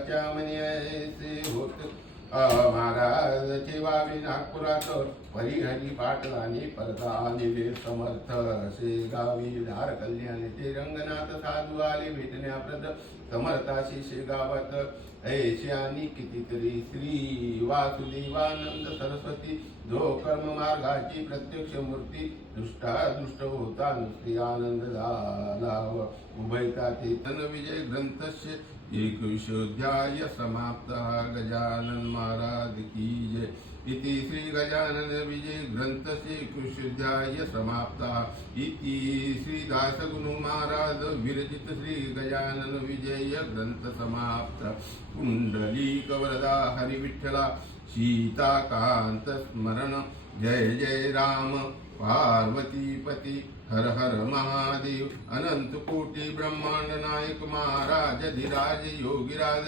नागाच्या मनी ऐसे होत महाराज ठेवावे नागपुरात परिहरी पाटलाने परदा निले समर्थ असे गावी धार कल्याणचे रंगनाथ साधू आले भेटण्याप्रद समर्थाशी शेगावात ऐशी आणि कितीतरी श्री वासुदेवानंद सरस्वती जो कर्म मार्गाची प्रत्यक्ष मूर्ती दुष्ट होता नुसती आनंद झाला उभयता ते तन विजय ग्रंथस्य 21 समाप्त गजानन महाराज की जय इति श्री गजानन विजय ग्रंथ से 21 समाप्त इति श्री दासगुरु महाराज विरचित श्री गजानन विजय ग्रंथ समाप्त कुंडलीक वरदा हरि विठ्ठला सीताकांत स्मरण जय जय राम पार्वती पति हर हर महादेव अनंत कोटि ब्रह्मांड नायक महाराज धीराज योगीराज